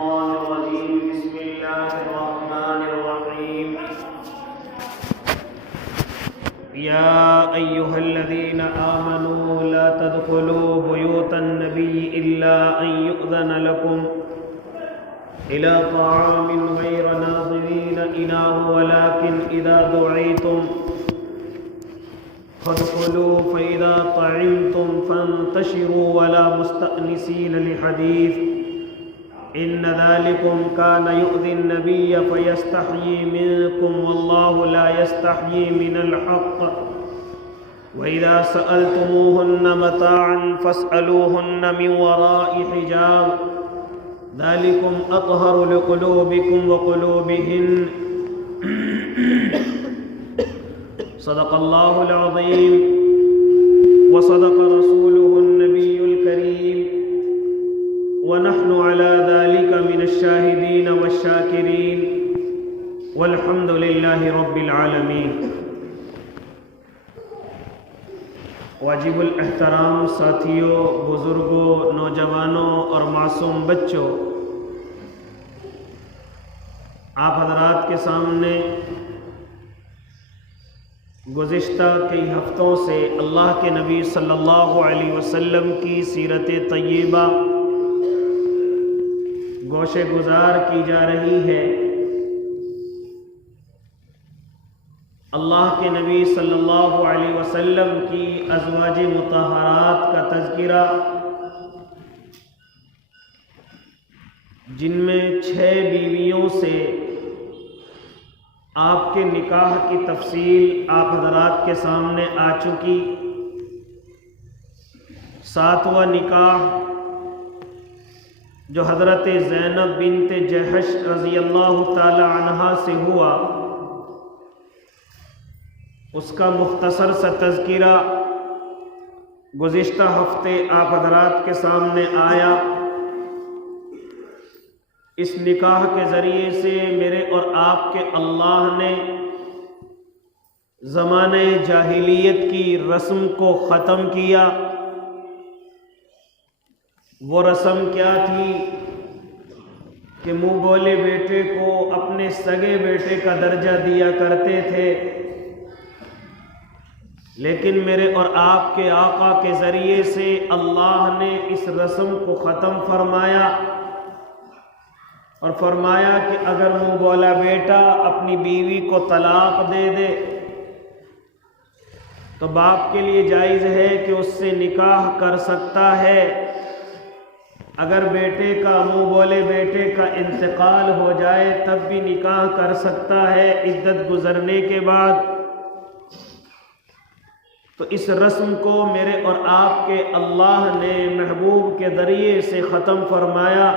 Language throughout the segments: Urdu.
الشيطان الرجيم بسم الله الرحمن الرحيم يا أيها الذين آمنوا لا تدخلوا بيوت النبي إلا أن يؤذن لكم إلى طعام غير ناظرين إناه ولكن إذا دعيتم فادخلوا فإذا طعمتم فانتشروا ولا مستأنسين لحديث إن ذلكم كان يؤذي النبي فيستحيي منكم والله لا يستحيي من الحق وإذا سألتموهن متاعا فاسألوهن من وراء حجاب ذلكم أطهر لقلوبكم وقلوبهن صدق الله العظيم وصدق رسوله النبي الكريم ونحن على ذلك من الشاهدين والشاكرين والحمد لله رب العالمين۔ واجب الاحترام ساتھیوں، بزرگوں، نوجوانوں اور معصوم بچوں، آپ حضرات کے سامنے گزشتہ کئی ہفتوں سے اللہ کے نبی صلی اللہ علیہ وسلم کی سیرت طیبہ گوشے گزار کی جا رہی ہے۔ اللہ کے نبی صلی اللہ علیہ وسلم کی ازواج مطہرات کا تذکرہ، جن میں 6 بیویوں سے آپ کے نکاح کی تفصیل آپ حضرات کے سامنے آ چکی۔ 7واں نکاح جو حضرت زینب بنت جحش رضی اللہ تعالی عنہا سے ہوا، اس کا مختصر سا تذکرہ گزشتہ ہفتے آپ حضرات کے سامنے آیا۔ اس نکاح کے ذریعے سے میرے اور آپ کے اللہ نے زمانے جاہلیت کی رسم کو ختم کیا۔ وہ رسم کیا تھی کہ منہ بولے بیٹے کو اپنے سگے بیٹے کا درجہ دیا کرتے تھے، لیکن میرے اور آپ کے آقا کے ذریعے سے اللہ نے اس رسم کو ختم فرمایا اور فرمایا کہ اگر منہ بولا بیٹا اپنی بیوی کو طلاق دے دے تو باپ کے لیے جائز ہے کہ اس سے نکاح کر سکتا ہے۔ اگر بیٹے کا منہ بولے بیٹے کا انتقال ہو جائے تب بھی نکاح کر سکتا ہے عدت گزرنے کے بعد۔ تو اس رسم کو میرے اور آپ کے اللہ نے محبوب کے ذریعے سے ختم فرمایا،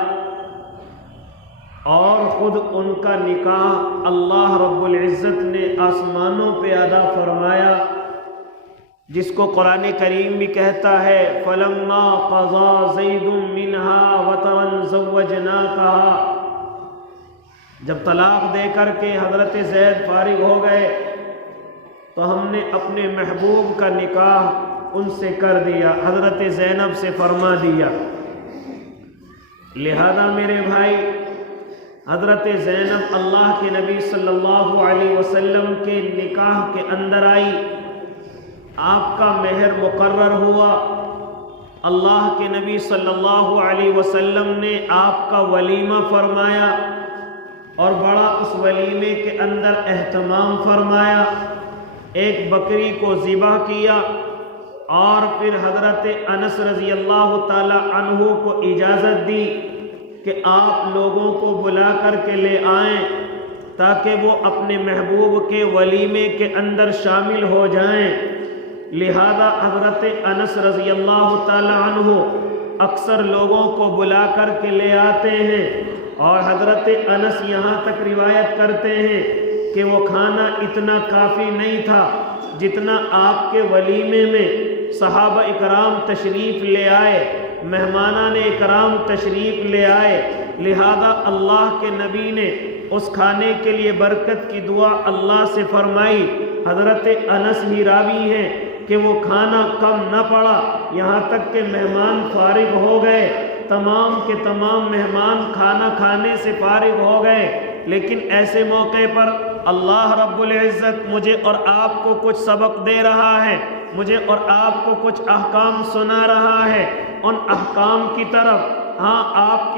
اور خود ان کا نکاح اللہ رب العزت نے آسمانوں پہ ادا فرمایا، جس کو قرآن کریم بھی کہتا ہے فَلَمَّا قَضَى زَيْدٌ مِّنْهَا وَطَرًا زَوَّجْنَاكَهَا، جب طلاق دے کر کے حضرت زید فارغ ہو گئے تو ہم نے اپنے محبوب کا نکاح ان سے کر دیا، حضرت زینب سے فرما دیا۔ لہذا میرے بھائی، حضرت زینب اللہ کے نبی صلی اللہ علیہ وسلم کے نکاح کے اندر آئی، آپ کا مہر مقرر ہوا، اللہ کے نبی صلی اللہ علیہ وسلم نے آپ کا ولیمہ فرمایا اور بڑا اس ولیمے کے اندر اہتمام فرمایا، ایک بکری کو ذبح کیا اور پھر حضرت انس رضی اللہ تعالی عنہ کو اجازت دی کہ آپ لوگوں کو بلا کر کے لے آئیں تاکہ وہ اپنے محبوب کے ولیمے کے اندر شامل ہو جائیں۔ لہذا حضرت انس رضی اللہ تعالی عنہ اکثر لوگوں کو بلا کر کے لے آتے ہیں، اور حضرت انس یہاں تک روایت کرتے ہیں کہ وہ کھانا اتنا کافی نہیں تھا جتنا آپ کے ولیمے میں صحابہ اکرام تشریف لے آئے، مہمانان اکرام تشریف لے آئے، لہذا اللہ کے نبی نے اس کھانے کے لیے برکت کی دعا اللہ سے فرمائی۔ حضرت انس ہی راوی ہیں کہ وہ کھانا کم نہ پڑا، یہاں تک کہ مہمان فارغ ہو گئے تمام کے تمام مہمان کھانا کھانے سے فارغ ہو گئے، لیکن ایسے موقع پر اللہ رب العزت مجھے اور آپ کو کچھ سبق دے رہا ہے، مجھے اور آپ کو کچھ احکام سنا رہا ہے۔ ان احکام کی طرف آپ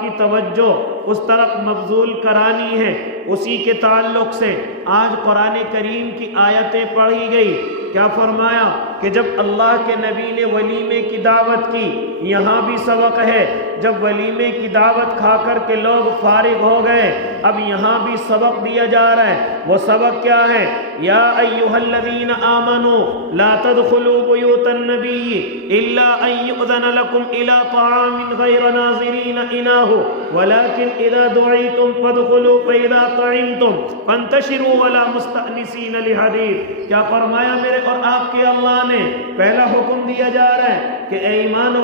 کی توجہ اس طرف مبذول کرانی ہے۔ اسی کے تعلق سے آج قرآن کریم کی آیتیں پڑھی گئی۔ کیا فرمایا کہ جب اللہ کے نبی نے ولیمے کی دعوت کی، یہاں بھی سبق ہے۔ جب ولیمے کی دعوت کھا کر کے لوگ فارغ ہو گئے، اب یہاں بھی سبق دیا جا رہا ہے۔ وہ سبق کیا ہے؟ یا ایھا الذین آمنوا لا تدخلوا بیوت النبی الا ان یؤذن لکم الی طعام غیر ناظرین اناہ ولکن اذا دعیتم فادخلوا فاذا طعمتم فانتشروا ولا مستأنسین لحدیث۔ کیا فرمایا میرے اور آپ کے اللہ نے؟ پہلا حکم دیا جا رہا ہے کہ اے ایمان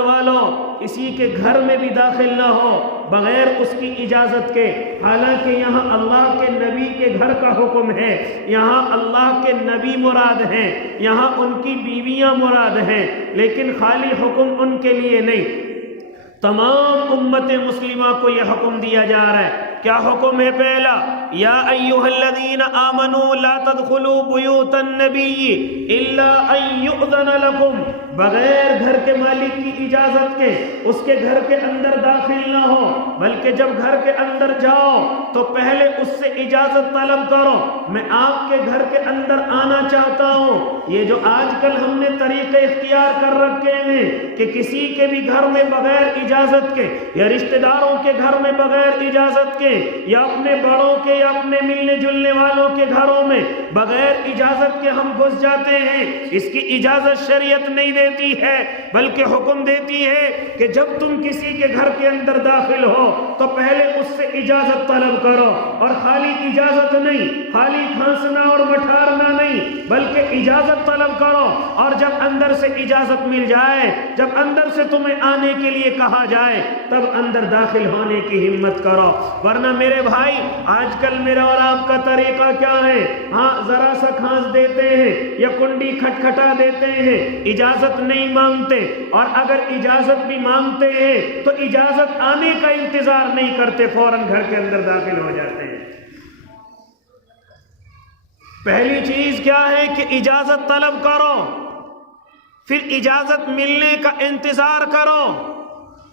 والو اسی کے گھر میں بھی داخل نہ ہو بغیر اس کی اجازت کے۔ حالانکہ یہاں اللہ کے نبی کے گھر کا حکم ہے، یہاں اللہ کے نبی مراد ہیں، یہاں ان کی بیویاں مراد ہیں، لیکن خالی حکم ان کے لیے نہیں، تمام امت مسلمہ کو یہ حکم دیا جا رہا ہے۔ کیا حکم ہے؟ پہلا، یا ایھا الذین آمنوا لا تدخلوا بیوت النبی الا ان یؤذن لکم، بغیر گھر کے مالک کی اجازت کے اس کے گھر کے اندر داخل نہ ہو، بلکہ جب گھر کے اندر جاؤ تو پہلے اس سے اجازت طلب کرو، میں آپ کے گھر کے اندر آنا چاہتا ہوں۔ یہ جو آج کل ہم نے طریقے اختیار کر رکھے ہیں کہ کسی کے بھی گھر میں بغیر اجازت کے، یا رشتہ داروں کے گھر میں بغیر اجازت کے، یا اپنے بڑوں کے یا اپنے ملنے جلنے والوں کے گھروں میں بغیر اجازت کے ہم گھس جاتے ہیں، اس کی اجازت شریعت نہیں دیتی ہے، بلکہ حکم دیتی ہے کہ جب تم کسی کے گھر کے اندر داخل ہو تو پہلے اس سے اجازت طلب کرو، اور خالی اجازت نہیں، خالی کھانسنا اور مٹھارنا نہیں، بلکہ اجازت طلب کرو، اور جب اندر سے اجازت مل جائے، جب اندر سے تمہیں آنے کے لیے کہا جائے، تب اندر داخل ہونے کی ہمت کرو۔ ورنہ میرے بھائی آج کل میرا اور آپ کا طریقہ کیا ہے؟ ذرا سا کھانس دیتے ہیں یا کنڈی کھٹکھٹا دیتے ہیں، اجازت نہیں مانگتے، اور اگر اجازت بھی مانگتے ہیں تو اجازت آنے کا انتظار نہیں کرتے، فوراً گھر کے اندر داخل ہو جاتے ہیں۔ پہلی چیز کیا ہے کہ اجازت طلب کرو، پھر اجازت ملنے کا انتظار کرو۔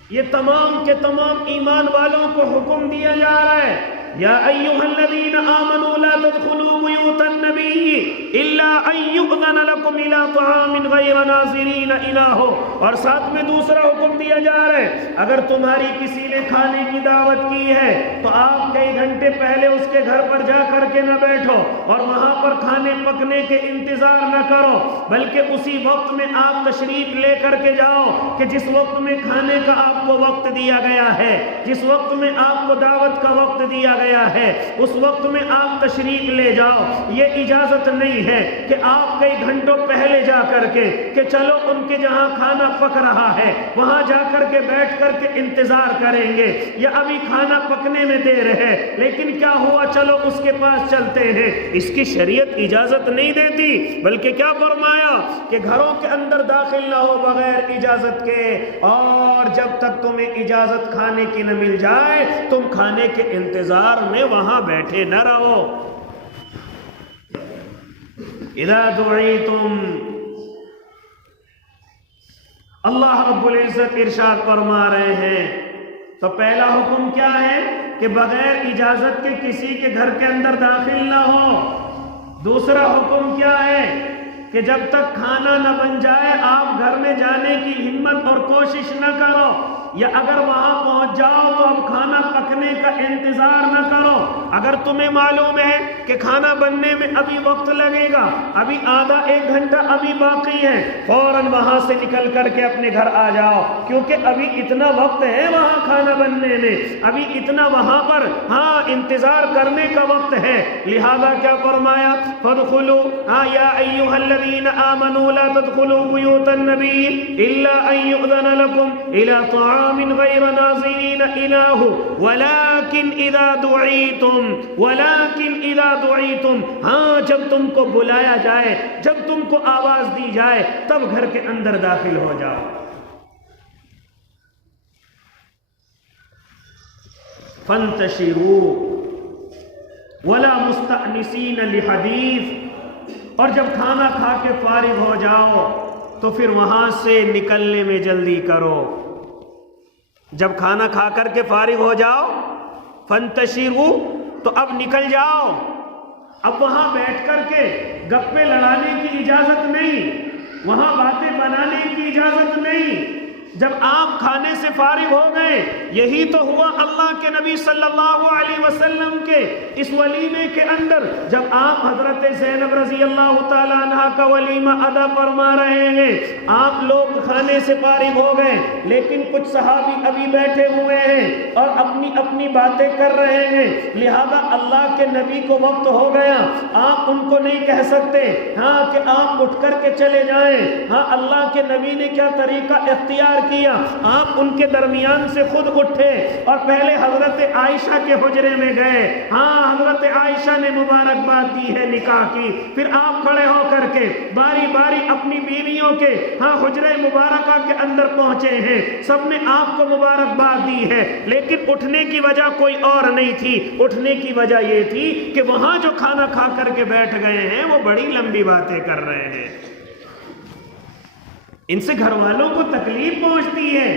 یہ تمام کے تمام ایمان والوں کو حکم دیا جا رہا ہے، یا ایھا الذین آمنوا لا تدخلوا بیوت النبی الا ان یؤذن لکم الی طعام غیر ناظرین اناہ، اور ساتھ میں دوسرا حکم دیا جا رہا ہے، اگر تمہاری کسی نے کھانے کی دعوت کی ہے تو آپ کئی گھنٹے پہلے اس کے گھر پر جا کر کے نہ بیٹھو اور وہاں پر کھانے پکنے کے انتظار نہ کرو، بلکہ اسی وقت میں آپ تشریف لے کر کے جاؤ کہ جس وقت میں کھانے کا آپ کو وقت دیا گیا ہے، جس وقت میں آپ کو دعوت کا وقت دیا گیا ہے، اس وقت میں آپ تشریف لے جاؤ۔ یہ اجازت نہیں ہے کہ آپ کئی گھنٹوں پہلے جا کر کے کہ چلو ان کے جہاں کھانا پک رہا ہے وہاں جا کر کے بیٹھ کر کے انتظار کریں گے، یا ابھی کھانا پکنے میں دیر ہے لیکن کیا ہوا چلو اس کے پاس چلتے ہیں، اس کی شریعت اجازت نہیں دیتی، بلکہ کیا فرمایا کہ گھروں کے اندر داخل نہ ہو بغیر اجازت کے، اور جب تک تمہیں اجازت کھانے کی نہ مل جائے تم کھانے کے انتظار میں وہاں بیٹھے نہ رہو۔ اذا دعیتم، اللہ رب العزت ارشاد فرما رہے ہیں، تو پہلا حکم کیا ہے کہ بغیر اجازت کے کسی کے گھر کے اندر داخل نہ ہو۔ دوسرا حکم کیا ہے کہ جب تک کھانا نہ بن جائے آپ گھر میں جانے کی ہمت اور کوشش نہ کرو، یا اگر وہاں پہنچ جاؤ تو اب کھانا پکنے کا انتظار نہ کرو۔ اگر تمہیں معلوم ہے کہ کھانا بننے میں ابھی وقت لگے گا، ابھی آدھا ایک گھنٹہ ابھی باقی ہے، فوراً وہاں سے نکل کر کے اپنے گھر آ جاؤ، کیونکہ ابھی اتنا وقت ہے وہاں کھانا بننے میں، ابھی اتنا وہاں پر انتظار کرنے کا وقت ہے۔ لہذا کیا فرمایا؟ فادخلوا یا ایھا الذین آمنوا لا تدخلوا بیوت النبی الا ان یؤذن لکم الی طعام غیر ناظرین اناہ ولکن اذا دعیتم، جب تم کو بلایا جائے، جب تم کو آواز دی جائے تب گھر کے اندر داخل ہو جاؤ۔ فانتشروا ولا مستأنسین لحدیث، اور جب کھانا کھا کے فارغ ہو جاؤ تو پھر وہاں سے نکلنے میں جلدی کرو۔ جب کھانا کھا کر کے فارغ ہو جاؤ فانتشروا، تو اب نکل جاؤ۔ اب وہاں بیٹھ کر کے گپے لڑانے کی اجازت نہیں، وہاں باتیں بنانے کی اجازت نہیں۔ جب آپ کھانے سے فارغ ہو گئے، یہی تو ہوا اللہ کے نبی صلی اللہ علیہ وسلم کے اس ولیمے کے اندر، جب آپ حضرت زینب رضی اللہ تعالیٰ عنہ کا ولیمہ ادا فرما رہے ہیں، آپ لوگ کھانے سے فارغ ہو گئے، لیکن کچھ صحابی ابھی بیٹھے ہوئے ہیں اور اپنی اپنی باتیں کر رہے ہیں، لہذا اللہ کے نبی کو وقت ہو گیا، آپ ان کو نہیں کہہ سکتے ہاں کہ آپ اٹھ کر کے چلے جائیں۔ ہاں، اللہ کے نبی نے کیا طریقہ اختیار کیا، آپ ان کے درمیان سے خود اٹھے اور پہلے حضرت عائشہ کے حجرے میں گئے۔ ہاں، حضرت عائشہ نے مبارکباد دی ہے نکاح کی، پھر آپ کھڑے ہو کر کے باری باری اپنی بیویوں کے حجرے مبارکہ کے اندر پہنچے ہیں، سب نے آپ کو مبارکباد دی ہے، لیکن اٹھنے کی وجہ کوئی اور نہیں تھی، اٹھنے کی وجہ یہ تھی کہ وہاں جو کھانا کھا کر کے بیٹھ گئے ہیں وہ بڑی لمبی باتیں کر رہے ہیں، ان سے گھر والوں کو تکلیف پہنچتی ہے،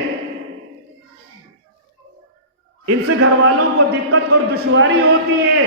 ان سے گھر والوں کو دقت اور دشواری ہوتی ہے،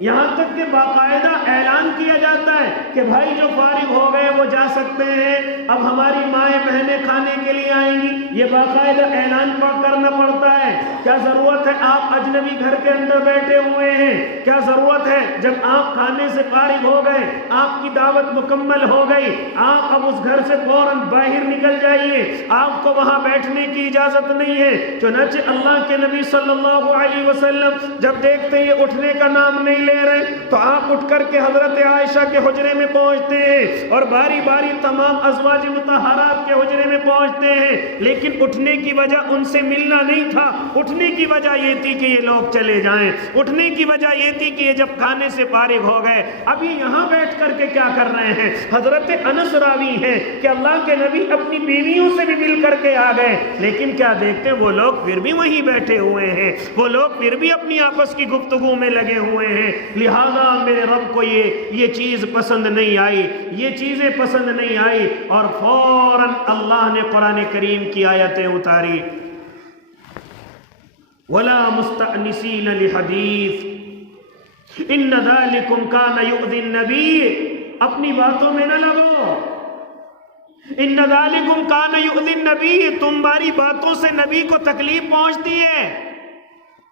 یہاں تک کہ باقاعدہ اعلان کیا جاتا ہے کہ بھائی جو فارغ ہو گئے وہ جا سکتے ہیں، اب ہماری مائیں بہنیں کھانے کے لیے آئیں گی، یہ باقاعدہ اعلان کرنا پڑتا ہے۔ کیا ضرورت ہے آپ اجنبی گھر کے اندر بیٹھے ہوئے ہیں، کیا ضرورت ہے جب آپ کھانے سے فارغ ہو گئے، آپ کی دعوت مکمل ہو گئی، آپ اب اس گھر سے فوراً باہر نکل جائیے، آپ کو وہاں بیٹھنے کی اجازت نہیں ہے۔ چنانچہ اللہ کے نبی صلی اللہ علیہ وسلم جب دیکھتے یہ اٹھنے کا نام نہیں لے رہے تو آپ اٹھ کر کے حضرت عائشہ کے حجرے میں پہنچتے ہیں اور باری باری تمام ازواج مطہرات کے حجرے میں پہنچتے ہیں، لیکن اٹھنے کی وجہ ان سے ملنا نہیں تھا، اٹھنے کی وجہ یہ تھی کہ یہ لوگ چلے جائیں، اٹھنے کی وجہ یہ تھی کہ یہ جب کھانے سے فارغ ہو گئے اب یہ یہاں بیٹھ کر کے کیا کر رہے ہیں۔ حضرت انس راوی ہیں کہ اللہ کے نبی اپنی بیویوں سے بھی مل کر کے آ گئے، لیکن کیا دیکھتے ہیں وہ لوگ پھر بھی وہیں بیٹھے ہوئے ہیں، وہ لوگ پھر بھی اپنی آپس کی گفتگو میں لگے ہوئے ہیں، لہذا میرے رب کو یہ چیز پسند نہیں آئی، یہ چیزیں پسند نہیں آئی، اور فوراً اللہ نے قرآن کریم کی آیتیں اتاری، وَلَا مُسْتَأْنِسِينَ لِحَدِيثٍ إِنَّ ذَلِكُمْ كَانَ يُؤْذِي النَّبِيَّ، اپنی باتوں میں نہ لگو، إِنَّ ذَلِكُمْ كَانَ يُؤْذِي النَّبِيَّ، تمہاری باتوں سے نبی کو تکلیف پہنچتی ہے،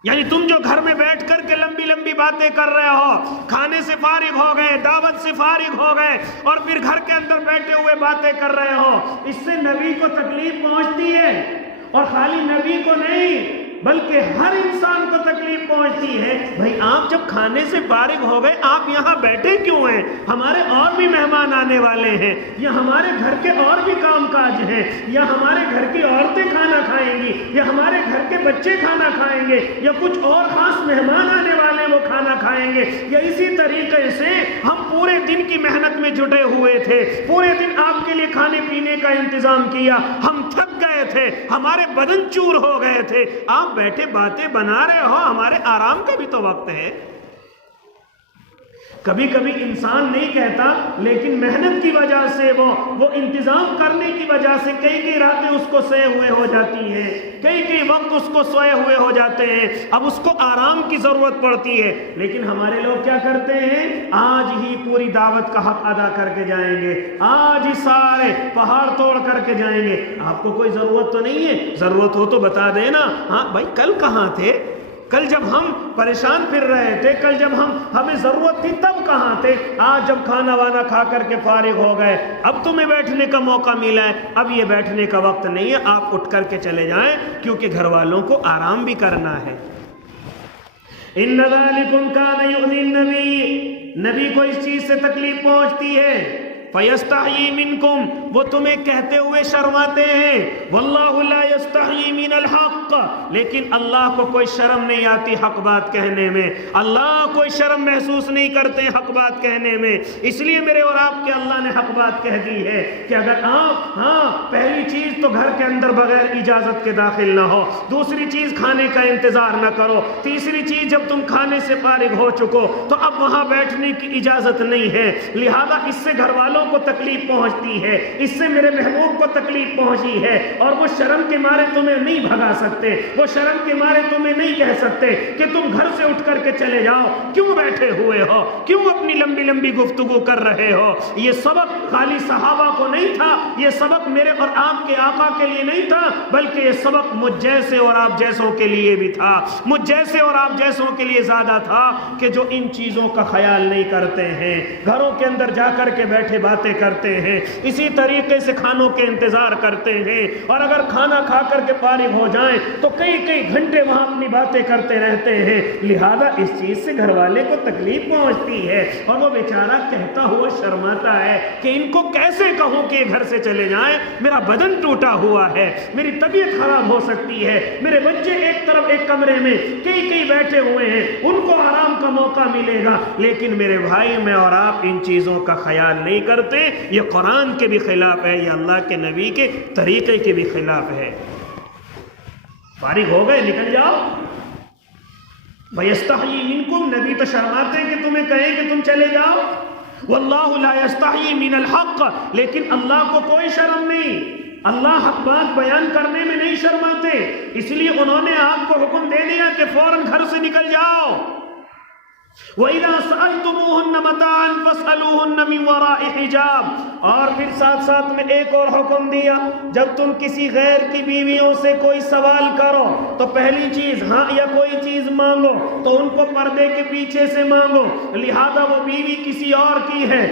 یعنی تم جو گھر میں بیٹھ کر کے لمبی لمبی باتیں کر رہے ہو، کھانے سے فارغ ہو گئے، دعوت سے فارغ ہو گئے اور پھر گھر کے اندر بیٹھے ہوئے باتیں کر رہے ہو، اس سے نبی کو تکلیف پہنچتی ہے، اور خالی نبی کو نہیں بلکہ ہر انسان کو تکلیف پہنچتی ہے۔ بھائی آپ جب کھانے سے فارغ ہو گئے آپ یہاں بیٹھے کیوں ہیں؟ ہمارے اور بھی مہمان آنے والے ہیں، یا ہمارے گھر کے اور بھی کام کاج ہیں، یا ہمارے گھر کی عورتیں کھانا کھائیں گی، یا ہمارے گھر کے بچے کھانا کھائیں گے، یا کچھ اور خاص مہمان آنے والے وہ کھانا کھائیں گے، یا اسی طریقے سے ہم پورے دن کی محنت میں جٹے ہوئے تھے، پورے دن آپ کے لیے کھانے پینے کا انتظام کیا، ہم تھک گئے تھے، ہمارے بدن چور ہو گئے تھے، آپ بیٹھے باتیں بنا رہے ہو، ہمارے آرام کا بھی تو وقت ہے۔ کبھی کبھی انسان نہیں کہتا، لیکن محنت کی وجہ سے وہ انتظام کرنے کی وجہ سے کئی راتیں اس کو سوئے ہوئے ہو جاتی ہیں، کئی وقت اس کو سوئے ہوئے ہو جاتے ہیں، اب اس کو آرام کی ضرورت پڑتی ہے، لیکن ہمارے لوگ کیا کرتے ہیں، آج ہی پوری دعوت کا حق ادا کر کے جائیں گے، آج ہی سارے پہاڑ توڑ کر کے جائیں گے۔ آپ کو کوئی ضرورت تو نہیں ہے؟ ضرورت ہو تو بتا دینا، ہاں بھائی کل کہاں تھے؟ کل جب ہم پریشان پھر رہے تھے، کل جب ہمیں ضرورت تھی تب کہاں تھے؟ آج جب کھانا وانا کھا کر کے فارغ ہو گئے، اب تمہیں بیٹھنے کا موقع ملا ہے، اب یہ بیٹھنے کا وقت نہیں ہے، آپ اٹھ کر کے چلے جائیں، کیونکہ گھر والوں کو آرام بھی کرنا ہے۔ إِنَّ ذَلِكُمْ كَانَ يُؤْذِي النَّبِيَّ، نبی کو اس چیز سے تکلیف پہنچتی ہے، فَيَسْتَحْيِي مِنْكُمْ، وہ تمہیں کہتے ہوئے شرماتے ہیں، وَاللَّهُ لَا يَسْتَحْيِي مِنَ الْحَقِّ، لیکن اللہ کو کوئی شرم نہیں آتی حق بات کہنے میں، اللہ کوئی شرم محسوس نہیں کرتے حق بات کہنے میں۔ اس لیے میرے اور آپ کے اللہ نے حق بات کہہ دی ہے کہ اگر آپ پہلی چیز تو گھر کے اندر بغیر اجازت کے داخل نہ ہو، دوسری چیز کھانے کا انتظار نہ کرو، تیسری چیز جب تم کھانے سے فارغ ہو چکو تو اب وہاں بیٹھنے کی اجازت نہیں ہے، لہذا اس سے گھر والوں کو تکلیف پہنچتی ہے، اس سے میرے محبوب کو تکلیف پہنچی ہے، اور وہ شرم کے مارے تمہیں نہیں بھگا سکتے، وہ شرم کے مارے تمہیں نہیں کہہ سکتے کہ تم گھر سے اٹھ کر کے چلے جاؤ، کیوں بیٹھے ہوئے ہو، کیوں اپنی لمبی لمبی گفتگو کر رہے ہو۔ یہ سبق خالی صحابہ کو نہیں تھا، یہ سبق میرے اور آپ کے آقا کے لیے نہیں تھا، بلکہ یہ سبق مجھ جیسے اور آپ جیسوں کے لیے بھی تھا، مجھ جیسے اور آپ جیسوں کے لیے زیادہ تھا کہ جو ان چیزوں کا خیال نہیں کرتے ہیں، گھروں کے اندر جا کر کے بیٹھے باتیں کرتے ہیں، اسی طریقے سے کھانوں کے انتظار کرتے ہیں، اور اگر کھانا کھا کر کے فارغ ہو جائیں تو کئی گھنٹے وہاں اپنی باتیں کرتے رہتے ہیں، لہذا اس چیز سے گھر والے کو تکلیف پہنچتی ہے، اور وہ بیچارہ کہتا ہوا شرماتا ہے کہ ان کو کیسے کہوں کہ گھر سے چلے جائیں، میرا بدن ٹوٹا ہوا ہے، میری طبیعت خراب ہو سکتی ہے، میرے بچے ایک طرف ایک کمرے میں کئی بیٹھے ہوئے ہیں، ان کو آرام کا موقع ملے گا، لیکن میرے بھائی میں اور آپ ان چیزوں کا خیال نہیں کرتے۔ یہ قرآن کے بھی خلاف ہے، یہ اللہ کے نبی کے طریقے کے بھی خلاف ہے۔ فارغ ہو گئے نکل جاؤ، وَيَسْتَحْيِي مِنْكُمْ، نبی تو شرماتے ہیں کہ تمہیں کہیں کہ تم چلے جاؤ، وَاللَّهُ لَا يَسْتَحْيِي مِنَ الْحَقِّ، لیکن اللہ کو کوئی شرم نہیں، اللہ حق بات بیان کرنے میں نہیں شرماتے، اس لیے انہوں نے آپ کو حکم دے دیا کہ فوراً گھر سے نکل جاؤ۔ وَإِذَا سَأَلْتُمُوهُنَّ مَتَاعًا فَاسْأَلُوهُنَّ مِنْ وَرَاءِ حِجَابٍ، اور پھر ساتھ ساتھ میں ایک اور حکم دیا، جب تم کسی غیر کی بیویوں سے کوئی سوال کرو تو پہلی چیز یا کوئی چیز مانگو تو ان کو پردے کے پیچھے سے مانگو، لہذا وہ بیوی کسی اور کی ہے،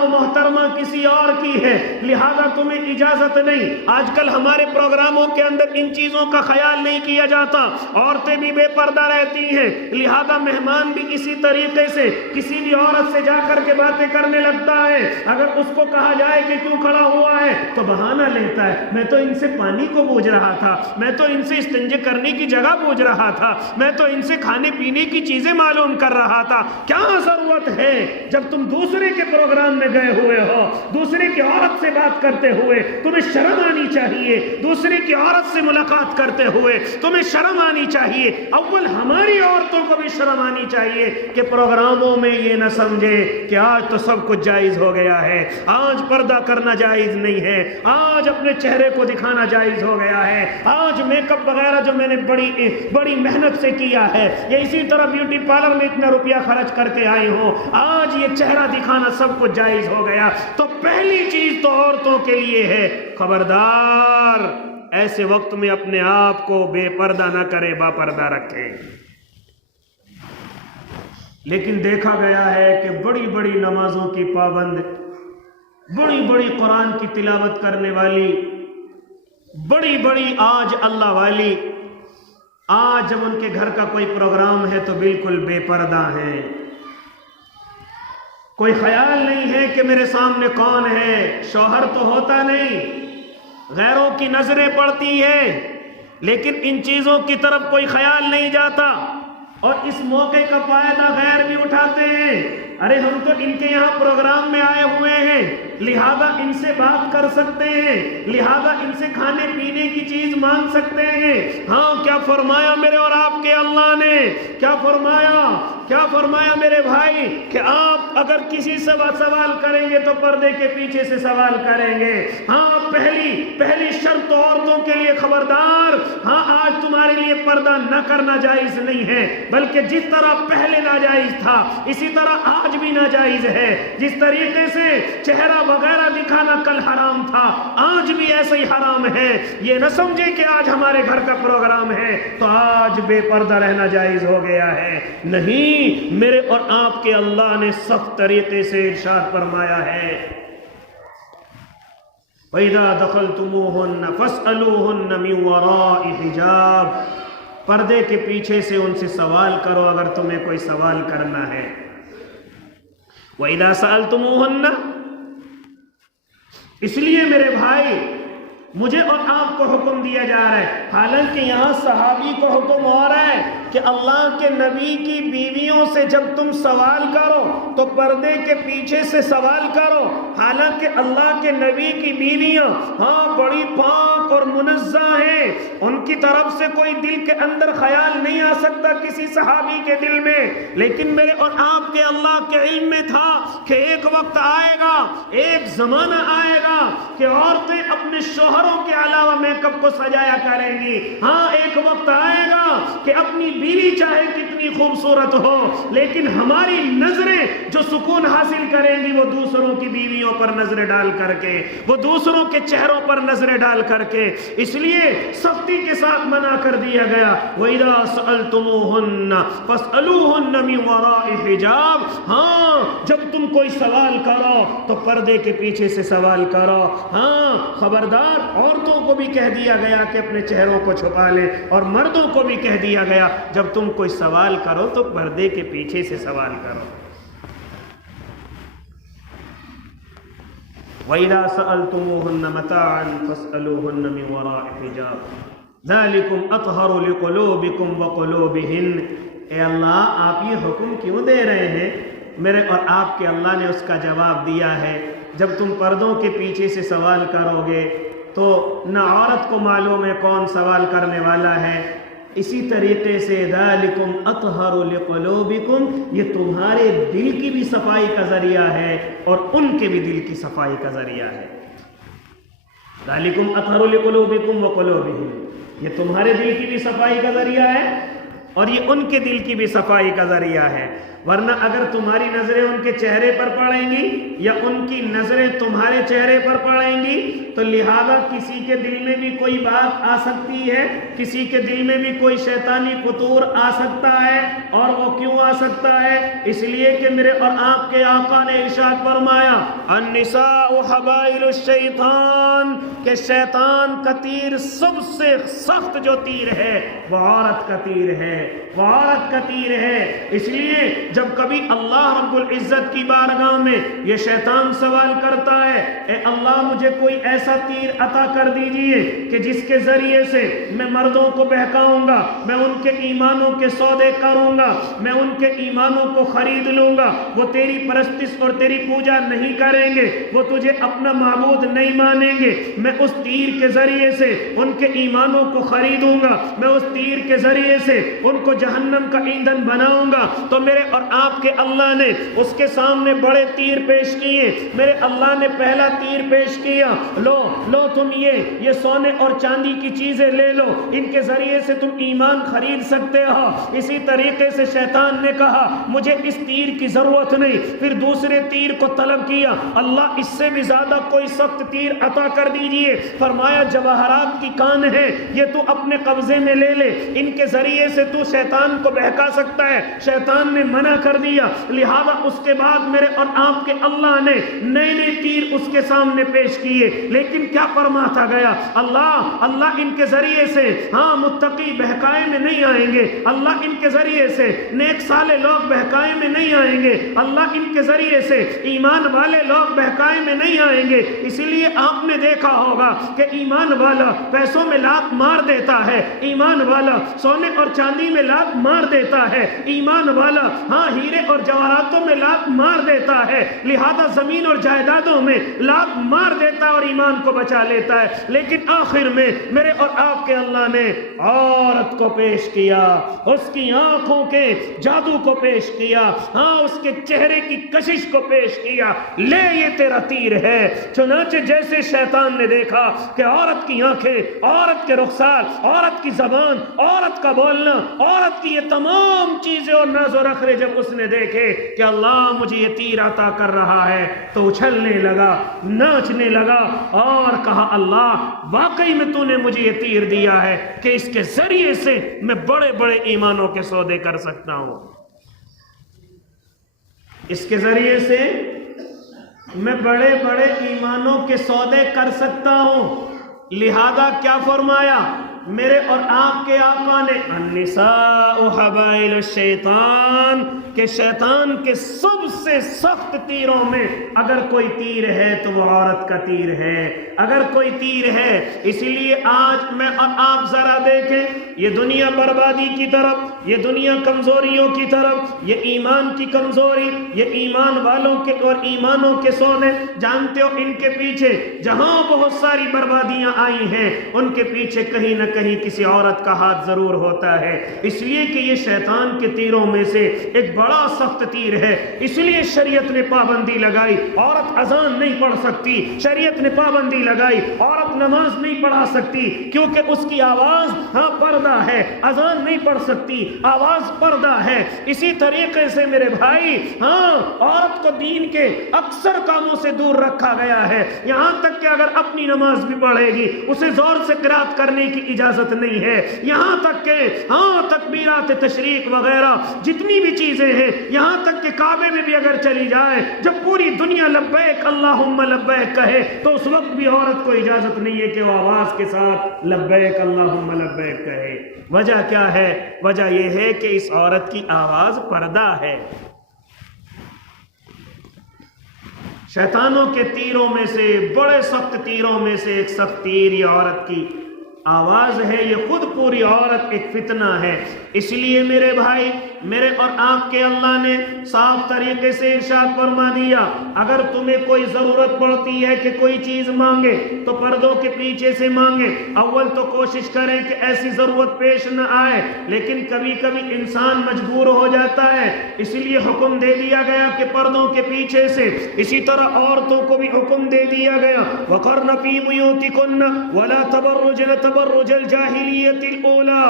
وہ محترمہ کسی اور کی ہے، لہذا تمہیں اجازت نہیں۔ آج کل ہمارے پروگراموں کے اندر ان چیزوں کا خیال نہیں کیا جاتا، عورتیں بھی بے پردہ رہتی ہیں، لہذا مہمان بھی اسی طریقے سے کسی بھی عورت سے جا کر کے باتیں کرنے لگتا ہے، اگر اس کو کہا جائے کہ کیوں کھڑا ہوا ہے تو بہانہ لیتا ہے، میں تو ان سے پانی کو پوچھ رہا تھا، میں تو ان سے استنجے کرنے کی جگہ پوچھ رہا تھا، میں تو ان سے کھانے پینے کی چیزیں معلوم کر رہا تھا۔ کیا ضرورت ہے جب تم دوسرے کے پروگرام میں گئے ہوئے ہو، دوسرے کی عورت سے بات کرتے ہوئے تمہیں شرم آنی چاہیے، دوسرے کی عورت سے ملاقات کرتے ہوئے تمہیں شرم آنی چاہیے، اول ہماری عورتوں کو بھی شرم آنی چاہیے کہ پروگراموں میں یہ نہ سمجھے کہ آج تو سب کچھ جائز ہو گیا ہے، آج پردہ کرنا جائز نہیں ہے، آج اپنے چہرے کو دکھانا جائز ہو گیا ہے، آج میک اپ وغیرہ جو میں نے بڑی محنت سے کیا ہے، یا اسی طرح بیوٹی پارلر میں اتنا روپیہ خرچ کر کے آئی ہوں، آج یہ چہرہ دکھانا سب کچھ جائز ہو گیا۔ تو پہلی چیز تو عورتوں کے لیے ہے، خبردار ایسے وقت میں اپنے آپ کو بے پردہ نہ کرے، با پردہ رکھے۔ لیکن دیکھا گیا ہے کہ بڑی بڑی نمازوں کی پابند، بڑی بڑی قرآن کی تلاوت کرنے والی، بڑی بڑی آج اللہ والی، آج جب ان کے گھر کا کوئی پروگرام ہے تو بالکل بے پردہ ہیں، کوئی خیال نہیں ہے کہ میرے سامنے کون ہے، شوہر تو ہوتا نہیں، غیروں کی نظریں پڑتی ہیں، لیکن ان چیزوں کی طرف کوئی خیال نہیں جاتا، اور اس موقع کا فائدہ غیر بھی اٹھاتے ہیں۔ ارے ہم تو ان کے یہاں پروگرام میں آئے ہوئے ہیں، لہذا ان سے بات کر سکتے ہیں، لہذا ان سے کھانے پینے کی چیز مانگ سکتے ہیں۔ کیا فرمایا میرے اور آپ کے اللہ نے، کیا فرمایا میرے بھائی کہ آپ اگر کسی سے سوال کریں گے تو پردے کے پیچھے سے سوال کریں گے۔ پہلی شرط عورتوں کے لیے خبردار، آج تمہارے لیے پردہ نہ کرنا جائز نہیں ہے، بلکہ جس طرح پہلے ناجائز تھا اسی طرح آج بھی ناجائز ہے، جس طریقے سے چہرہ وغیرہ دکھانا کل حرام تھا آج بھی ایسا ہی حرام ہے۔ یہ نہ سمجھے کہ آج ہمارے گھر کا پروگرام ہے تو آج بے پردہ رہنا جائز ہو گیا ہے، نہیں، میرے اور آپ کے اللہ نے سخت طریقے سے ارشاد فرمایا ہے، وَإِذَا دَخَلْتُمُوهُنَّ فَاسْأَلُوهُنَّ مِنْ وَرَاءِ حِجَابٍ، پردے کے پیچھے سے ان سے سوال کرو اگر تمہیں کوئی سوال کرنا ہے۔ وَإِذَا سَأَلْتُمُوهُنَّ، اس لیے میرے بھائی مجھے اور آپ کو حکم دیا جا رہا ہے، حالانکہ یہاں صحابی کو حکم ہو رہا ہے کہ اللہ کے نبی کی بیویوں سے جب تم سوال کرو تو پردے کے پیچھے سے سوال کرو، حالانکہ اللہ کے نبی کی بیویاں بڑی پاک اور منزہ ہیں، ان کی طرف سے کوئی دل کے اندر خیال نہیں آ سکتا کسی صحابی کے دل میں، لیکن میرے اور آپ کے اللہ کے علم میں تھا کہ ایک وقت آئے گا، ایک زمانہ آئے گا کہ عورتیں اپنے شوہروں کے علاوہ میک اپ کو سجایا کریں گی، ایک وقت آئے گا کہ اپنی بیوی چاہے کتنی خوبصورت ہو لیکن ہماری نظریں جو سکون حاصل کریں گی وہ دوسروں کی بیویوں پر نظریں ڈال کر کے، وہ دوسروں کے چہروں پر نظریں ڈال کر کے، اس لیے سختی کے ساتھ منع کر دیا گیا، وَإِذَا سَأَلْتُمُوهُنَّ فَاسْأَلُوهُنَّ مِنْ وَرَاءِ حِجَابٍ، جب تم کوئی سوال کرو تو پردے کے پیچھے سے سوال کرو، خبردار عورتوں کو بھی کہہ دیا گیا کہ اپنے چہروں کو چھپا لیں، اور مردوں کو بھی کہہ دیا گیا جب تم کوئی سوال کرو تو پردے کے پیچھے سے سوال کرو۔ وَإِذَا سَأَلْتُمُوهُنَّ مَتَاعًا فَاسْأَلُوهُنَّ مِنْ وَرَاءِ حِجَابٍ ذَلِكُمْ أَطْهَرُ لِقُلُوبِكُمْ وَقُلُوبِهِنَّ۔ اے اللہ آپ یہ حکم کیوں دے رہے ہیں؟ میرے اور آپ کے اللہ نے اس کا جواب دیا ہے، جب تم پردوں کے پیچھے سے سوال کرو گے تو نہ عورت کو معلوم ہے کون سوال کرنے والا ہے، اسی طریقے سے ذالکم اطہر لقلوبکم، یہ تمہارے دل کی بھی صفائی کا ذریعہ ہے اور ان کے بھی دل کی صفائی کا ذریعہ ہے۔ ذالکم اطہر لقلوبکم وقلوبہم، یہ تمہارے دل کی بھی صفائی کا ذریعہ ہے اور یہ ان کے دل کی بھی صفائی کا ذریعہ ہے، ورنہ اگر تمہاری نظریں ان کے چہرے پر پڑیں گی یا ان کی نظریں تمہارے چہرے پر پڑیں گی تو لہذا کسی کے دل میں بھی کوئی بات آ سکتی ہے، کسی کے دل میں بھی کوئی شیطانی فطور آ سکتا ہے، اور وہ کیوں آ سکتا ہے؟ اس لیے کہ میرے اور آپ کے آقا نے ارشاد فرمایا النساء حبائل الشیطان، کہ شیطان کا تیر سب سے سخت جو تیر ہے وہ عورت کا تیر ہے، وہ عورت کا تیر ہے۔ اس لیے جب کبھی اللہ رب العزت کی بارگاہ میں یہ شیطان سوال کرتا ہے اے اللہ مجھے کوئی ایسا تیر عطا کر دیجئے کہ جس کے ذریعے سے میں مردوں کو بہکاؤں گا، میں ان کے ایمانوں کے سودے کروں گا، میں ان کے ایمانوں کو خرید لوں گا، وہ تیری پرستش اور تیری پوجا نہیں کریں گے، وہ تجھے اپنا معبود نہیں مانیں گے، میں اس تیر کے ذریعے سے ان کے ایمانوں کو خریدوں گا، میں اس تیر کے ذریعے سے ان کو جہنم کا ایندھن بناؤں گا۔ تو میرے اور آپ کے اللہ نے اس کے سامنے بڑے تیر پیش کیے، میرے اللہ نے پہلا تیر پیش کیا، لو تم یہ سونے اور چاندی کی چیزیں لے لو، ان کے ذریعے سے تم ایمان خرید سکتے ہو۔ اسی طریقے سے شیطان نے کہا مجھے اس تیر کی ضرورت نہیں، پھر دوسرے تیر کو طلب کیا، اللہ اس سے بھی زیادہ کوئی سخت تیر عطا کر دیجئے، فرمایا جواہرات کی کان ہے یہ تو اپنے قبضے میں لے لے، ان کے ذریعے سے تو شیطان کو بہکا سکتا ہے۔ شیطان نے منع کر دیا، لہذا اس کے بعد میرے اور آپ کے اللہ نے نئے نئے تیر اس کے سامنے پیش کیے، لیکن کیا فرماتا گیا اللہ ان کے ذریعے سے متقی بہکائے میں نہیں آئیں گے، اللہ ان کے ذریعے سے نیک صالح لوگ بہکائے میں نہیں آئیں گے، اللہ ان کے ذریعے سے ایمان والے لوگ بہکائے میں نہیں آئیں گے۔ اسی لیے آپ نے دیکھا ہوگا کہ ایمان والا پیسوں میں لات مار دیتا ہے، ایمان والا سونے اور چاندی میں لات مار دیتا ہے، ایمان والا ہیرے اور جواہراتوں میں لات مار دیتا ہے، لہذا زمین اور جائیدادوں میں لات مار دیتا ہے اور ایمان کو بچا لیتا ہے، لیکن آخر میں میرے اور آپ کے اللہ نے عورت کو پیش کیا، اس کی آنکھوں کے جادو کو پیش کیا، اس کے چہرے کی کشش کو پیش کیا، لے یہ تیرا تیر ہے۔ چنانچہ جیسے شیطان نے دیکھا کہ عورت کی آنکھیں، عورت کے رخسار، عورت کی زبان، عورت کا بولنا، عورت کی یہ تمام چیزیں اور ناز و نخرے جب اس نے دیکھے کہ اللہ مجھے یہ تیر عطا کر رہا ہے تو اچھلنے لگا، ناچنے لگا اور کہا اللہ واقعی میں تو نے مجھے یہ تیر دیا ہے کہ اس کے ذریعے سے میں بڑے بڑے ایمانوں کے سودے کر سکتا ہوں، اس کے ذریعے سے میں بڑے بڑے ایمانوں کے سودے کر سکتا ہوں۔ لہذا کیا فرمایا میرے اور آپ کے آقا نے النساء حبائل الشیطان کہ شیطان کے سب سے سخت تیروں میں اگر کوئی تیر ہے تو وہ عورت کا تیر ہے، اگر کوئی تیر ہے۔ اسی لیے آج میں اور آپ ذرا دیکھیں، یہ دنیا بربادی کی طرف، یہ دنیا کمزوریوں کی طرف، یہ ایمان کی کمزوری، یہ ایمان والوں کے اور ایمانوں کے سونے، جانتے ہو ان کے پیچھے جہاں بہت ساری بربادیاں آئی ہیں ان کے پیچھے کہیں نہ کہیں کسی عورت کا ہاتھ ضرور ہوتا ہے، اس لیے کہ یہ شیطان کے تیروں میں سے ایک بڑا سخت تیر ہے۔ اس لیے شریعت نے پابندی لگائی، عورت اذان نہیں پڑھ سکتی، شریعت نے پابندی لگائی، عورت نماز نہیں پڑھا سکتی کیونکہ اس کی آواز پردہ ہے، اذان نہیں پڑھ سکتی، آواز پردہ ہے۔ اسی طریقے سے میرے بھائی عورت کو دین کے اکثر کاموں سے دور رکھا گیا ہے، یہاں تک کہ اگر اپنی نماز بھی پڑھے گی اسے زور سے قرات کرنے کی اجازت نہیں ہے، یہاں تک کہ تکبیرات تشریق وغیرہ جتنی بھی چیزیں ہیں، یہاں تک کہ کعبے میں بھی اگر چلی جائے جب پوری دنیا لبیک اللہم لبیک کہے تو اس وقت بھی عورت کو اجازت نہیں ہے کہ وہ آواز کے ساتھ لبیک اللہم لبیک کہے۔ وجہ کیا ہے؟ وجہ یہ ہے کہ اس عورت کی آواز پردہ ہے۔ شیطانوں کے تیروں میں سے، بڑے سخت تیروں میں سے ایک سخت تیر یہ عورت کی آواز ہے، یہ خود پوری عورت ایک فتنہ ہے۔ اس لیے میرے بھائی، میرے اور آپ کے اللہ نے صاف طریقے سے ارشاد فرما دیا، اگر تمہیں کوئی ضرورت پڑتی ہے کہ کوئی چیز مانگے تو پردوں کے پیچھے سے مانگے۔ اول تو کوشش کریں کہ ایسی ضرورت پیش نہ آئے، لیکن کبھی کبھی انسان مجبور ہو جاتا ہے، اس لیے حکم دے دیا گیا کہ پردوں کے پیچھے سے۔ اسی طرح عورتوں کو بھی حکم دے دیا گیا، وَقَرْنَ فِي بُيُوتِكُنَّ وَلَا تَبَرُّجْنَ تَبَرُّجَ الْجَاهِلِيَّةِ الْأُولَى،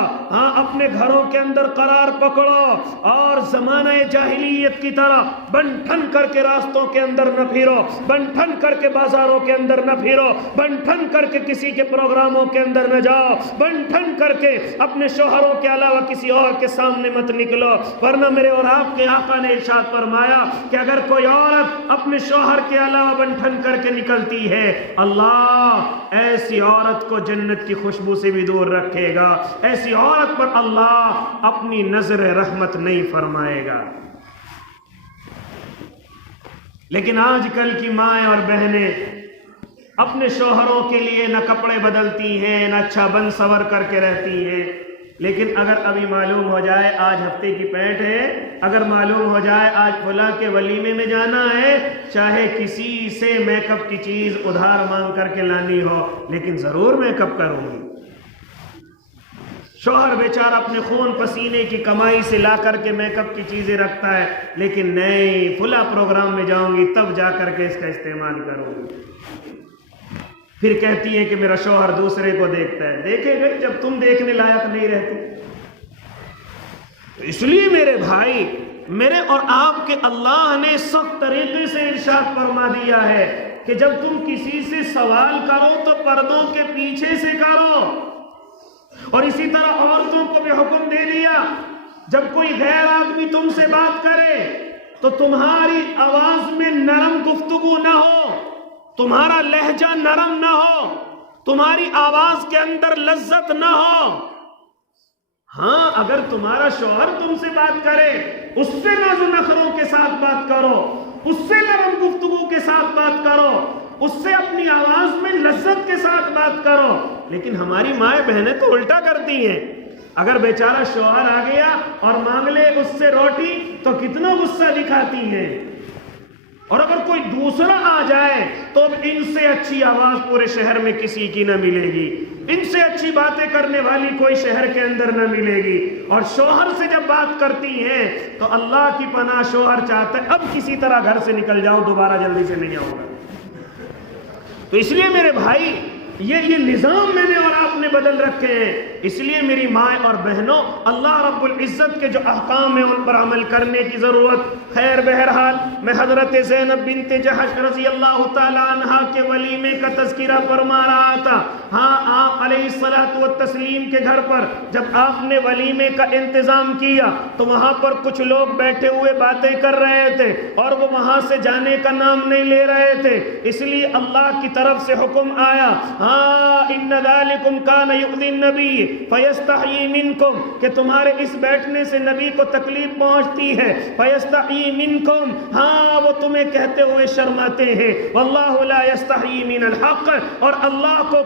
اپنے گھروں کے اندر قرار پکڑو اور زمانہ جاہلیت کی طرح بن ٹھن کر کے راستوں کے اندر نہ پھرو، بن ٹھن کر کے بازاروں کے اندر نہ پھرو، بن ٹھن کر کے کسی کے پروگراموں کے اندر نہ جاؤ، بن ٹھن کر کے اپنے شوہروں کے علاوہ کسی اور کے سامنے مت نکلو، ورنہ میرے اور آپ کے آقا نے ارشاد فرمایا کہ اگر کوئی عورت اپنے شوہر کے علاوہ بن ٹھن کر کے نکلتی ہے، اللہ ایسی عورت کو جنت کی خوشبو سے بھی دور رکھے گا، ایسی عورت پر اللہ اپنی نظر رحمت نہیں فرمائے گا۔ لیکن آج کل کی مائیں اور بہنیں اپنے شوہروں کے لیے نہ کپڑے بدلتی ہیں، نہ اچھا بن سور کر کے رہتی ہیں، لیکن اگر ابھی معلوم ہو جائے آج ہفتے کی پینٹ ہے، اگر معلوم ہو جائے آج فلاں کے ولیمے میں جانا ہے، چاہے کسی سے میک اپ کی چیز ادھار مانگ کر کے لانی ہو، لیکن ضرور میک اپ کروں گی۔ شوہر بیچارہ اپنے خون پسینے کی کمائی سے لا کر کے میک اپ کی چیزیں رکھتا ہے، لیکن نہیں، فلاں پروگرام میں جاؤں گی تب جا کر کے اس کا استعمال کروں گی۔ پھر کہتی ہے کہ میرا شوہر دوسرے کو دیکھتا ہے، دیکھے گا جب تم دیکھنے لائق نہیں رہتی۔ اس لیے میرے بھائی، میرے اور آپ کے اللہ نے سخت طریقے سے ارشاد فرما دیا ہے کہ جب تم کسی سے سوال کرو تو پردوں کے پیچھے سے کرو، اور اسی طرح عورتوں کو بھی حکم دے دیا جب کوئی غیر آدمی تم سے بات کرے تو تمہاری آواز میں نرم گفتگو نہ ہو، تمہارا لہجہ نرم نہ ہو، تمہاری آواز کے اندر لذت نہ ہو۔ ہاں، اگر تمہارا شوہر تم سے بات کرے اس سے ناز و نخروں کے ساتھ بات کرو، اس سے نرم گفتگو کے ساتھ بات کرو، اس سے اپنی آواز میں لذت کے ساتھ بات کرو۔ لیکن ہماری مائیں بہنیں تو الٹا کرتی ہیں، اگر بیچارہ شوہر آ گیا اور مانگ لے اس سے روٹی تو کتنا غصہ دکھاتی ہیں، اور اگر کوئی دوسرا آ جائے تو اب ان سے اچھی آواز پورے شہر میں کسی کی نہ ملے گی، ان سے اچھی باتیں کرنے والی کوئی شہر کے اندر نہ ملے گی۔ اور شوہر سے جب بات کرتی ہیں تو اللہ کی پناہ شوہر چاہتا ہے اب کسی طرح گھر سے نکل جاؤ، دوبارہ جلدی سے نہیں آؤں گا۔ تو اس لیے میرے بھائی، یہ نظام میں نے اور آپ نے بدل رکھے ہیں۔ اس لیے میری مائیں اور بہنوں، اللہ رب العزت کے جو احکام ہیں ان پر عمل کرنے کی ضرورت۔ خیر بہرحال میں حضرت زینب بنت جحش رضی اللہ تعالی عنہا کے ولیمے کا تذکرہ فرما رہا تھا۔ ہاں، آپ علیہ الصلوۃ والتسلیم کے گھر پر جب آپ نے ولیمے کا انتظام کیا تو وہاں پر کچھ لوگ بیٹھے ہوئے باتیں کر رہے تھے اور وہ وہاں سے جانے کا نام نہیں لے رہے تھے، اس لیے اللہ کی طرف سے حکم آیا، ہاں ان ذالکم کان یؤذی النبی، فیستحیی منکم کہ تمہارے اس بیٹھنے سے نبی کو تکلیف پہنچتی ہے، فیستحیی منکم ہاں وہ تمہیں کہتے ہوئے شرماتے ہیں، واللہ لا یستحیی من الحق اور اللہ کو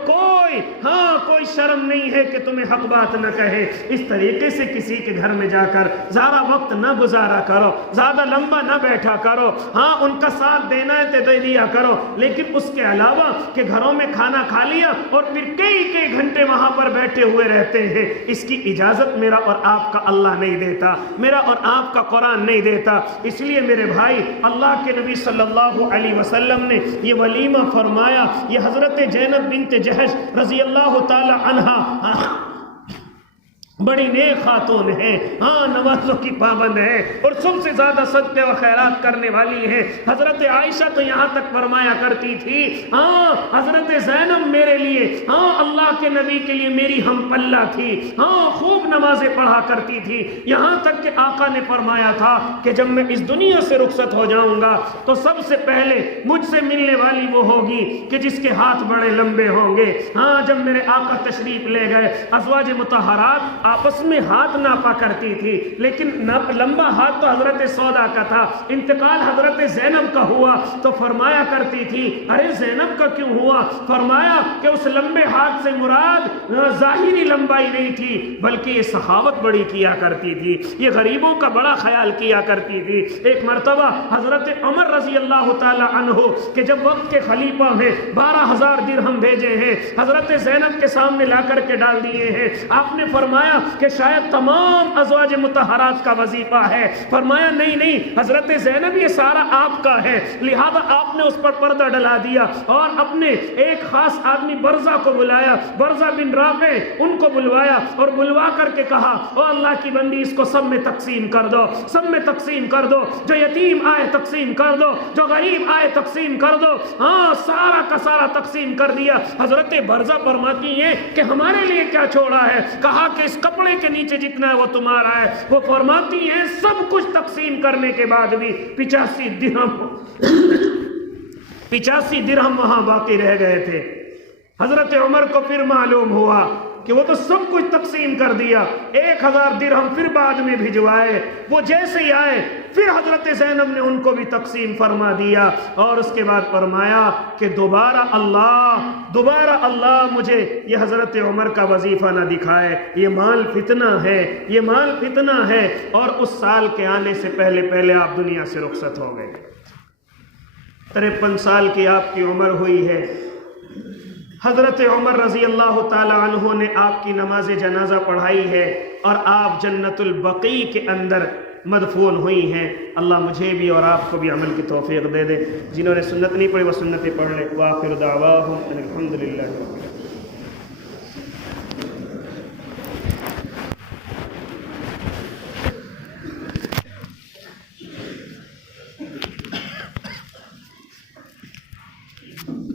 کوئی شرم نہیں ہے کہ تمہیں حق بات نہ کہے۔ اس طریقے سے کسی کے گھر میں جا کر زیادہ وقت نہ گزارا کرو، زیادہ لمبا نہ بیٹھا کرو، ہاں ان کا ساتھ دینا ہے تو دے دیا کرو، لیکن اس کے علاوہ کہ گھروں میں کھانا کھا لیا اور پھر کئی گھنٹے وہاں پر بیٹھے ہوئے رہتے ہیں، اس کی اجازت میرا اور آپ کا اللہ نہیں دیتا، میرا اور آپ کا قرآن نہیں دیتا۔ اس لیے میرے بھائی، اللہ کے نبی صلی اللہ علیہ وسلم نے یہ ولیمہ فرمایا، یہ حضرت زینب بنت جحش رضی اللہ تعالی عنہا بڑی نیک خاتون ہیں، ہاں نمازوں کی پابند ہے اور سب سے زیادہ صدقے و خیرات کرنے والی ہیں۔ حضرت عائشہ تو یہاں تک فرمایا کرتی تھی، ہاں حضرت زینب میرے لیے، ہاں اللہ کے نبی کے لیے میری ہم پلہ تھی، ہاں خوب نمازیں پڑھا کرتی تھی، یہاں تک کہ آقا نے فرمایا تھا کہ جب میں اس دنیا سے رخصت ہو جاؤں گا تو سب سے پہلے مجھ سے ملنے والی وہ ہوگی کہ جس کے ہاتھ بڑے لمبے ہوں گے۔ ہاں جب میرے آقا تشریف لے گئے، ازواج مطہرات آپس میں ہاتھ ناپا کرتی تھی، لیکن لمبا ہاتھ تو حضرت سودا کا تھا، انتقال حضرت زینب کا ہوا تو فرمایا کرتی تھی ارے زینب کا کیوں ہوا؟ فرمایا کہ اس لمبے ہاتھ سے مراد ظاہری لمبائی نہیں تھی بلکہ یہ سخاوت بڑی کیا کرتی تھی، یہ غریبوں کا بڑا خیال کیا کرتی تھی۔ ایک مرتبہ حضرت عمر رضی اللہ تعالی عنہ کہ جب وقت کے خلیفہ ہیں 12,000 درہم بھیجے ہیں، حضرت زینب کے سامنے لا کر کے ڈال دیے ہیں، آپ نے فرمایا کہ شاید تمام ازواج مطہرات کا وظیفہ ہے، فرمایا نہیں حضرت زینب یہ سارا آپ کا ہے، لہذا آپ نے اس پر پردہ ڈلا دیا اور اپنے ایک خاص آدمی برزہ کو بلایا، برزہ بن رافع ان کو بلوایا اور بلوا کر کے کہا او اللہ کی بندی اس کو سب میں تقسیم کر دو، سب میں تقسیم کر دو، جو یتیم آئے تقسیم کر دو، جو غریب آئے تقسیم کر دو، ہاں سارا کا سارا تقسیم کر دیا۔ حضرت برزہ فرماتی ہیں کہ ہمارے لیے کیا چھوڑا ہے؟ کہا کہ اس کپڑے کے نیچے جتنا ہے وہ تمہارا ہے۔ وہ فرماتی ہیں سب کچھ تقسیم کرنے کے بعد بھی 85 درہم وہاں باقی رہ گئے تھے۔ حضرت عمر کو پھر معلوم ہوا کہ وہ تو سب کچھ تقسیم کر دیا، 1000 درہم پھر بعد میں بھجوائے، وہ جیسے ہی آئے پھر حضرت زینب نے ان کو بھی تقسیم فرما دیا اور اس کے بعد فرمایا کہ دوبارہ اللہ مجھے یہ حضرت عمر کا وظیفہ نہ دکھائے، یہ مال فتنہ ہے، یہ مال فتنہ ہے۔ اور اس سال کے آنے سے پہلے آپ دنیا سے رخصت ہو گئے۔ 53 سال کی آپ کی عمر ہوئی ہے۔ حضرت عمر رضی اللہ تعالی عنہ نے آپ کی نماز جنازہ پڑھائی ہے اور آپ جنت البقیع کے اندر مدفون ہوئی ہیں۔ اللہ مجھے بھی اور آپ کو بھی عمل کی توفیق دے دے۔ جنہوں نے سنت نہیں پڑھی وہ سنتیں پڑھ لیں۔ وآخر دعواہم ان الحمدللہ رب العالمین۔